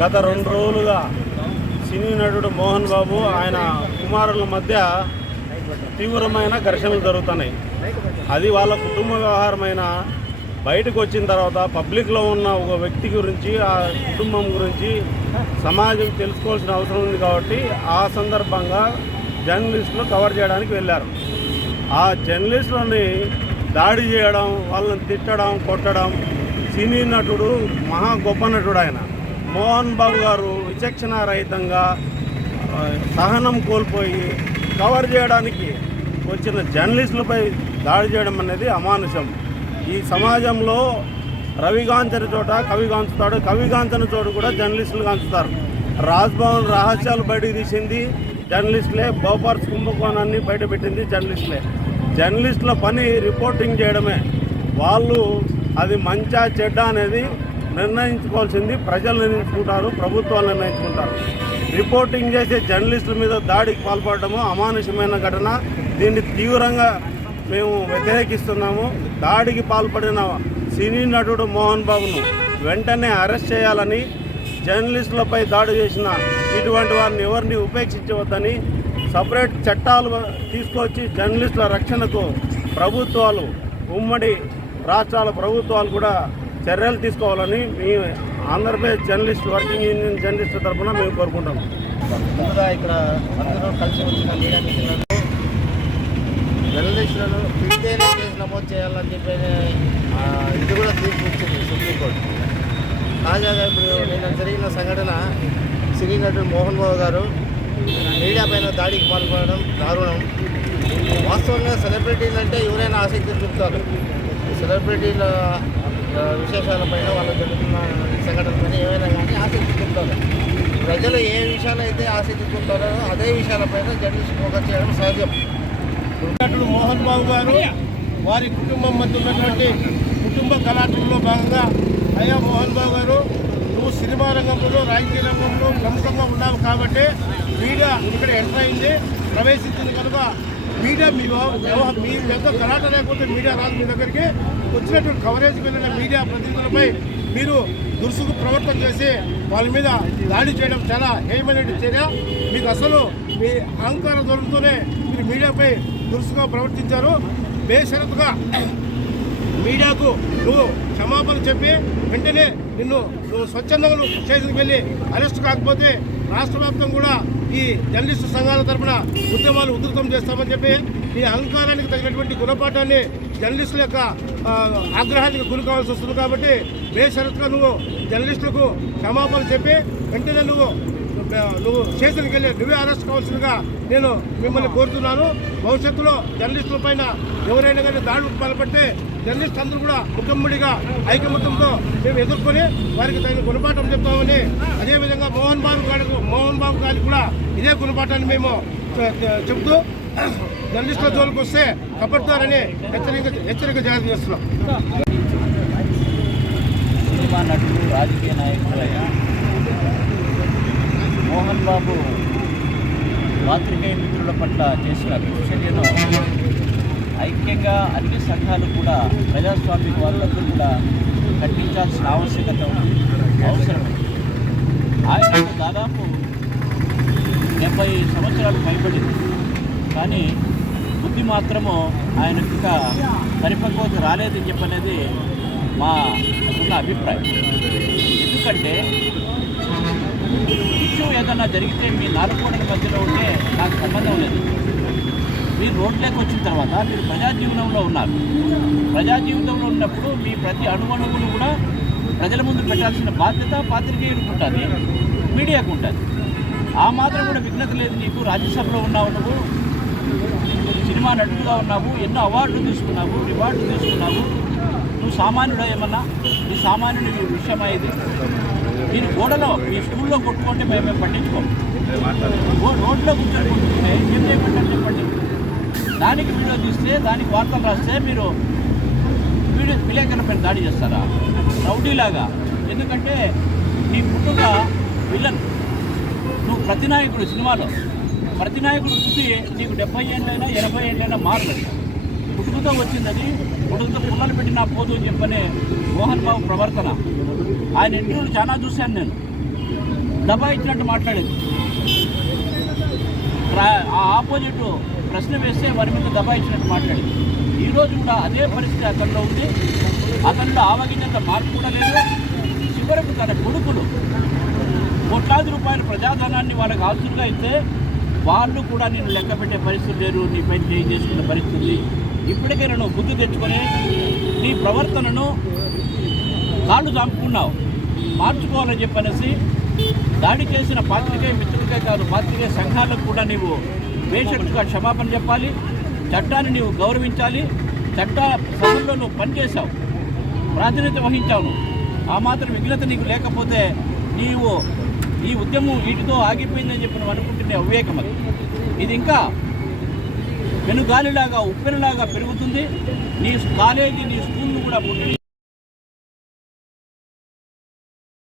గత రెండు రోజులుగా సినీ నటుడు మోహన్ బాబు ఆయన కుమారుల మధ్య తీవ్రమైన ఘర్షణలు జరుగుతున్నాయి. అది వాళ్ళ కుటుంబ వ్యవహారమైన బయటకు వచ్చిన తర్వాత పబ్లిక్లో ఉన్న ఒక వ్యక్తి గురించి ఆ కుటుంబం గురించి సమాజం తెలుసుకోవాల్సిన అవసరం ఉంది కాబట్టి ఆ సందర్భంగా జర్నలిస్టులు కవర్ చేయడానికి వెళ్ళారు. ఆ జర్నలిస్టులని దాడి చేయడం వాళ్ళని తిట్టడం కొట్టడం సినీ నటుడు మహా గొప్ప నటుడు ఆయన. మోహన్ బాబు గారు విచక్షణ రహితంగా సహనం కోల్పోయి కవర్ చేయడానికి వచ్చిన జర్నలిస్టులపై దాడి చేయడం అనేది అమానుషం. ఈ సమాజంలో రవిగాంచని చోట కవి గాంచుతాడు. కవి గాంచని చోట కూడా జర్నలిస్టులు గాంచుతారు. రాజ్భవన్ రహస్యాలు బయటకు తీసింది జర్నలిస్టులే. బోపార్స్ కుంభకోణాన్ని బయటపెట్టింది జర్నలిస్టులే. జర్నలిస్టుల పని రిపోర్టింగ్ చేయడమే. వాళ్ళు అది మంచా చెడ్డ అనేది నిర్ణయించుకోవాల్సింది ప్రజలు నిర్ణయించుకుంటారు ప్రభుత్వాలు నిర్ణయించుకుంటారు. రిపోర్టింగ్ చేసే జర్నలిస్టుల మీద దాడికి పాల్పడటము అమానుషమైన ఘటన. దీన్ని తీవ్రంగా మేము వ్యతిరేకిస్తున్నాము. దాడికి పాల్పడిన సినీ నటుడు మోహన్ బాబును వెంటనే అరెస్ట్ చేయాలని జర్నలిస్టులపై దాడి చేసిన ఇటువంటి వారిని ఎవరిని ఉపేక్షించవద్దని సపరేట్ చట్టాలు తీసుకొచ్చి జర్నలిస్టుల రక్షణకు ప్రభుత్వాలు ఉమ్మడి రాష్ట్రాల ప్రభుత్వాలు కూడా చర్యలు తీసుకోవాలని మీ Andhra Pradesh journalist working union journalist తరఫున మేము కోరుకుంటాము ముందుగా ఇక్కడ అందరూ కలిసి వచ్చిన మీడియా జర్నలిస్టులను పిడితేనే కేసు నమోదు చేయాలని చెప్పి ఇది కూడా తీర్పు ఇచ్చింది సుప్రీంకోర్టు. తాజాగా ఇప్పుడు నిన్న జరిగిన సంఘటన సినీ నటుడు మోహన్ బాబు గారు మీడియా పైన దాడికి పాల్పడడం దారుణం. వాస్తవంగా సెలబ్రిటీలు అంటే ఎవరైనా ఆసక్తి చూపుతారు. సెలబ్రిటీల విశేషాలపైన వాళ్ళు జరుగుతున్న సంఘటనలపైన ఏమైనా కానీ ఆసక్తి చూపుతారు ప్రజలు ఏ విషయాలు అయితే ఆసక్తి చూపుతారో అదే విషయాలపైన జర్నలిస్ట్ ఫోకస్ చేయడం సహజం. నటుడు మోహన్ బాబు గారు వారి కుటుంబం మధ్య ఉన్నటువంటి కుటుంబ కళాటంలో భాగంగా అయ్యా మోహన్ బాబు గారు నువ్వు సినిమా రంగంలో రాజకీయ రంగంలో ప్రముఖంగా ఉన్నావు కాబట్టి మీడియా ఇక్కడ ఎంటర్ అయింది ప్రవేశించింది కనుక మీడియా మీ మీ పెద్ద కళాట లేకపోతే మీడియా రాదు మీ దగ్గరికి. వచ్చినటువంటి కవరేజ్ వెళ్ళిన మీడియా ప్రతినిధులపై మీరు దురుసుకు ప్రవర్తన చేసి వాళ్ళ మీద దాడి చేయడం చాలా హేయమైన చర్య. మీకు అసలు మీ అహంకార ధోరణితోనే మీరు మీడియాపై దురుసుగా ప్రవర్తించారు. బేషరతుగా మీడియాకు నువ్వు క్షమాపణ చెప్పి వెంటనే నిన్ను నువ్వు స్వచ్ఛందంగా నువ్వు స్టేషన్కి వెళ్ళి అరెస్ట్ కాకపోతే రాష్ట్ర కూడా ఈ జర్నలిస్టు సంఘాల తరఫున ఉద్యమాలు ఉధృతం చేస్తామని చెప్పి ఈ అహంకారానికి తగినటువంటి గుణపాఠాన్ని జర్నలిస్టుల యొక్క ఆగ్రహానికి గురి కావాల్సి వస్తుంది కాబట్టి బేషరత్గా నువ్వు జర్నలిస్టులకు క్షమాపణ చెప్పి వెంటనే నువ్వు నువ్వు స్టేషన్కి వెళ్ళి నువ్వే అరెస్ట్ కావాల్సిందిగా నేను మిమ్మల్ని కోరుతున్నాను. భవిష్యత్తులో జర్నలిస్టుల పైన ఎవరైనా కానీ దాడులకు పాల్పడితే జర్నలిస్ట్ అందరూ కూడా ముఖమ్మడిగా ఐకమత్యంతో మేము ఎదుర్కొని వారికి తగిన గుణపాఠం చెప్తామని అదేవిధంగా మోహన్ బాబు గారికి మోహన్ బాబు గారికి కూడా ఇదే గుణపాఠాన్ని మేము చెబుతూ జర్నలిస్టుల జోలికి వస్తే కబడతారని హెచ్చరిక హెచ్చరిక జారీ చేస్తున్నాం. సినిమా నటుడు రాజకీయ నాయకులైన మోహన్ బాబు పాత్రికేయ మిత్రుల పట్ల చేసిన దుశ్చర్యను ఐక్యంగా అన్ని సంఘాలు కూడా ప్రజాస్వామిక వాళ్ళందరూ కూడా ఖండించాల్సిన ఆవశ్యకత ఉంది అవసరమే దాదాపు డెబ్బై సంవత్సరాలు పైబడింది కానీ బుద్ధి మాత్రము ఆయన ఇంకా పరిపక్వత రాలేదని చెప్పనేది మా ఉన్న అభిప్రాయం. ఎందుకంటే ఇష్యూ ఏదన్నా జరిగితే మీ నాలుగు గోడల మధ్యలో ఉంటే నాకు సంబంధం లేదు. మీరు రోడ్లోకి వచ్చిన తర్వాత మీరు ప్రజా జీవనంలో ఉన్నారు. ప్రజా జీవితంలో ఉన్నప్పుడు మీ ప్రతి అణువణువును కూడా ప్రజల ముందు పెట్టాల్సిన బాధ్యత పాత్రికేయుడికి ఉంటుంది మీడియాకు ఉంటుంది. ఆ మాత్రం కూడా విఘ్నత లేదు నీకు. రాజ్యసభలో ఉన్నావు నువ్వు. సినిమా నటుడుగా ఉన్నావు. ఎన్నో అవార్డులు తీసుకున్నావు. రివార్డులు తీసుకున్నావు. నువ్వు సామాన్యుడు ఏమన్నా? ఈ సామాన్యుడి విషయమా ఇది? మీరు గోడలో మీ స్కూల్లో కొట్టుకుంటే మేము పట్టించుకోం. రోడ్లో కూర్చొని కొట్టుకుంటే ఏం చేయమంటారు చెప్పండి? దానికి వీడియో తీస్తే దానికి వార్తలు రాస్తే మీరు వీడియో విలేకరుల పైన దాడి చేస్తారా? రౌడీలాగా. ఎందుకంటే నీ పుట్టుక విలన్. నువ్వు ప్రతినాయకుడు సినిమాలో ప్రతినాయకుడు చూసి నీకు డెబ్బై ఏళ్ళైనా ఎనభై ఏళ్ళైనా మారలేదు. పుట్టుకతో వచ్చిందని పుట్టుకతో పిల్లలు పెట్టినా పోదు అని చెప్పనే మోహన్ బాబు ప్రవర్తన. ఆయన ఇంటర్వ్యూలు చాలా చూశాను నేను. ఇచ్చినట్టు మాట్లాడేది. ఆ ఆపోజిట్ ప్రశ్న వేస్తే వారి మీద ఇచ్చినట్టు మాట్లాడింది. ఈరోజు కూడా అదే పరిస్థితి అతనిలో ఉంది. అతనిలో ఆవగింజంత మార్పు కూడా లేదు. చివరకు తన కొడుకులు కోట్లాది రూపాయల ప్రజాధనాన్ని వాళ్ళకి ఆస్తులుగా ఇస్తే వాళ్ళు కూడా నేను లెక్క పెట్టే పరిస్థితి లేరు నీ పైన చేయి చేసుకునే పరిస్థితి ఇప్పటికే ఇప్పటికైనా నువ్వు బుద్ధి తెచ్చుకొని నీ ప్రవర్తనను కాళ్ళు చంపుకున్నావు మార్చుకోవాలని చెప్పనేసి దాడి చేసిన పాత్రికే మిత్రులకే కాదు పాత్రికే సంఘాలకు కూడా నీవు బేషరతుగా క్షమాపణ చెప్పాలి చట్టాన్ని నీవు గౌరవించాలి చట్ట సభల్లో నువ్వు పనిచేశావు ప్రాతినిధ్యం వహించావు ఆ మాత్రం విఘ్నత నీకు లేకపోతే నీవు ఈ ఉద్యమం వీటితో ఆగిపోయిందని చెప్పి నువ్వు అనుకుంటున్న అవివేకం అది ఇది ఇంకా వెనుగాలిలాగా ఉప్పెనలాగా పెరుగుతుంది. నీ కాలేజీ నీ స్కూల్ కూడా ముట్టడి